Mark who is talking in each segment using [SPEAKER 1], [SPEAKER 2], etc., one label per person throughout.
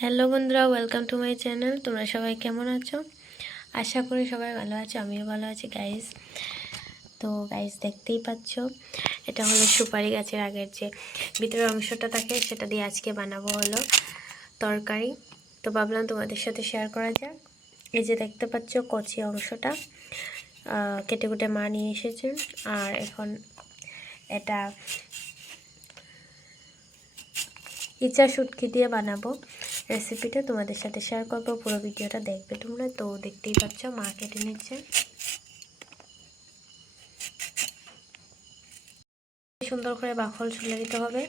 [SPEAKER 1] Hello বন্ধুরা welcome to my channel তোমরা সবাই কেমন আছো? আশা করি সবাই ভালো আছো, আমিও ভালো আছি গাইজ তো গাইজ দেখতেই পাচ্ছ, এটা হলো সুপারি গাছের আগের যে ভিতরের অংশটা থাকে, সেটা দিয়ে আজকে বানাবো হলো তরকারি। তো ভাবলাম তোমাদের সাথে শেয়ার করা যাক। এই যে দেখতে পাচ্ছ, কচি অংশটা কেটে কুটে মা নিয়ে এসেছে আর এখন এটা ইচ্ছা শুটকি দিয়ে বানাবো। রেসিপিটা তোমাদের সাথে শেয়ার করব, পুরো ভিডিওটা দেখবে তোমরা। তো দেখতেই পাচ্ছ মা কেটে নিচ্ছে সুন্দর করে বাখল ছুলে দিতে হবে।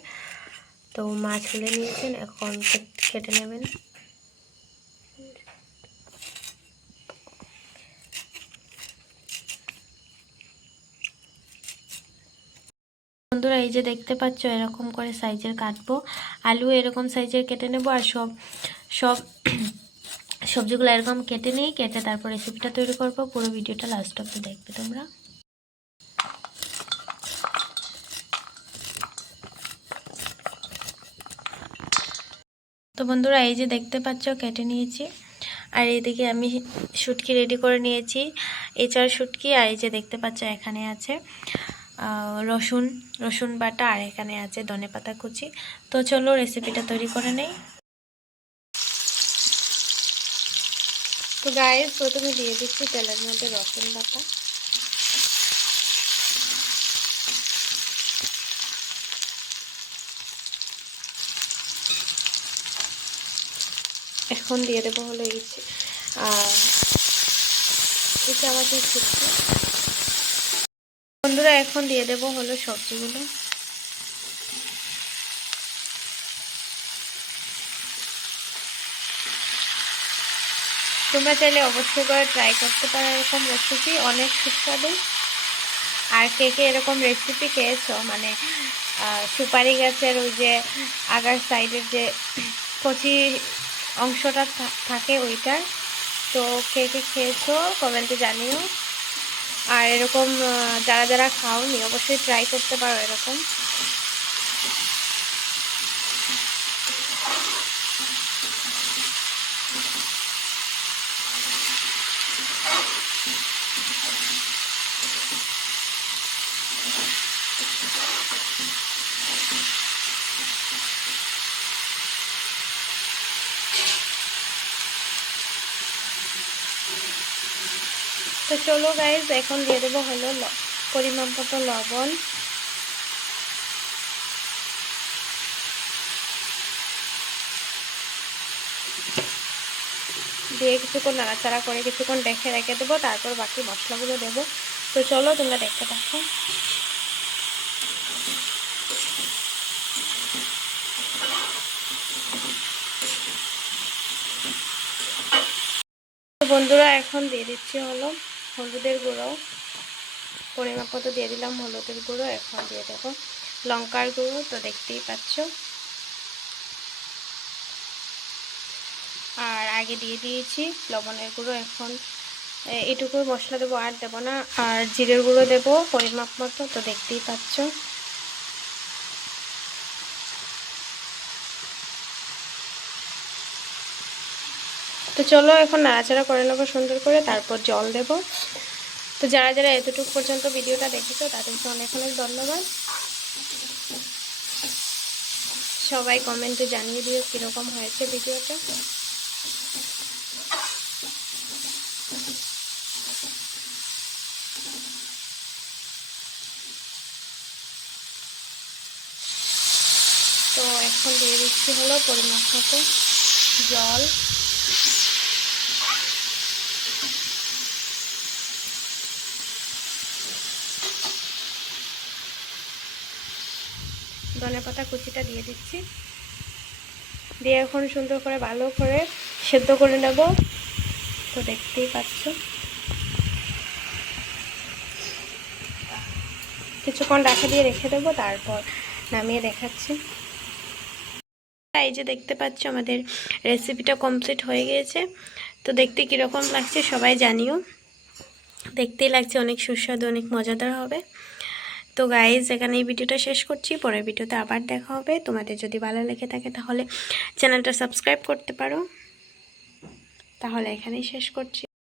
[SPEAKER 1] তো মা ছুলে নিয়েছেন, এখন কেটে নেবেন। বন্ধুরা, এই যে দেখতে পাচ্ছ, এরকম করে সাইজের কাটবো। আলু এরকম সাইজের কেটে নেব আর সব সব সবজিগুলো এরকম কেটে নিয়ে কেটে তারপর রেসিপিটা তৈরি করব। পুরো ভিডিওটা লাস্ট অব্দি দেখবে তোমরা। তো বন্ধুরা, এই যে দেখতে পাচ্ছ, কেটে নিয়েছি। আর এদিকে আমি শুটকি রেডি করে নিয়েছি। এছাড়া শুটকি আর এই যে দেখতে পাচ্ছ, এখানে আছে। রসুন রসুন বাটা, আর এখানে আছে ধনে পাতা কুচি। তো চলো রেসিপিটা তৈরি করে নেই। তো গায়ে প্রথমে দিয়ে দিচ্ছি তেলের মধ্যে রসুন বাটা। এখন দিয়ে দেবো হলো এই চামাচের শুটকি বন্ধুরা, এখন দিয়ে দেবো হলো সবজিগুলো। তোমরা চাইলে অবশ্যই করে ট্রাই করতে পারো এরকম রেসিপি অনেক সুস্বাদু। আর কে কে এরকম রেসিপি খেয়েছো? মানে সুপারি গাছের ওই যে আগার সাইডের যে কচি অংশটা থাকে ওইটার। তো কে কে খেয়েছো? কমেন্টে জানিও। আর এরকম যারা যারা খাওনি অবশ্যই ট্রাই করতে পারো এরকম। তো চলো গাইজ এখন দিয়ে দেবো হলো পরিমাণ মতো লবণ। দিয়ে কিছুক্ষণ নাড়াচাড়া করে কিছুক্ষণ দেখে রেখে দেবো, তারপর বাকি মশলাগুলো দেবো। তো চলো তোমরা দেখতে থাকো। বন্ধুরা, এখন দিয়ে দিচ্ছি হলো হলুদের গুঁড়ো। পরিমাপ মতো দিয়ে দিলাম হলুদের গুঁড়ো। এখন দিয়ে দেবো লঙ্কার গুঁড়ো, তো দেখতেই পাচ্ছ। আর আগে দিয়ে দিয়েছি লবণের গুঁড়ো। এখন এটুকু মশলা দেবো, আর দেবো না। আর জিরের গুঁড়ো দেবো পরিমাপ মতো, তো দেখতেই পাচ্ছ। তো চলো এখন নাড়াচাড়া করে নেব সুন্দর করে, তারপর জল দেব। তো যারা যারা এতটুকু পর্যন্ত ভিডিওটা দেখেছ তাদেরকে অনেক অনেক ধন্যবাদ। সবাই কমেন্টে জানিয়ে দিও কীরকম হয়েছে ভিডিওটা। তো এখন দিয়ে দিচ্ছি হলো পরিমাপ মতো জল। ধনে পাতা কুচিটা দিয়ে দিচ্ছি। দিয়ে এখন সুন্দর করে ভালো করে সেদ্ধ করে নেব। তো দেখতেই পাচ্ছ। কিছুক্ষণ রাখে দিয়ে রেখে দেবো, তারপর নামিয়ে দেখাচ্ছি। এই যে দেখতে পাচ্ছ আমাদের রেসিপিটা কমপ্লিট হয়ে গিয়েছে। তো দেখতে কীরকম লাগছে সবাই জানিও। দেখতেই লাগছে অনেক সুস্বাদু, অনেক মজাদার হবে। তো গাইজ এখানে এই ভিডিওটা শেষ করছি। পরের ভিডিওতে আবার দেখা হবে। তোমাদের যদি ভালো লেগে থাকে তাহলে চ্যানেলটা সাবস্ক্রাইব করতে পারো। তাহলে এখানেই শেষ করছি।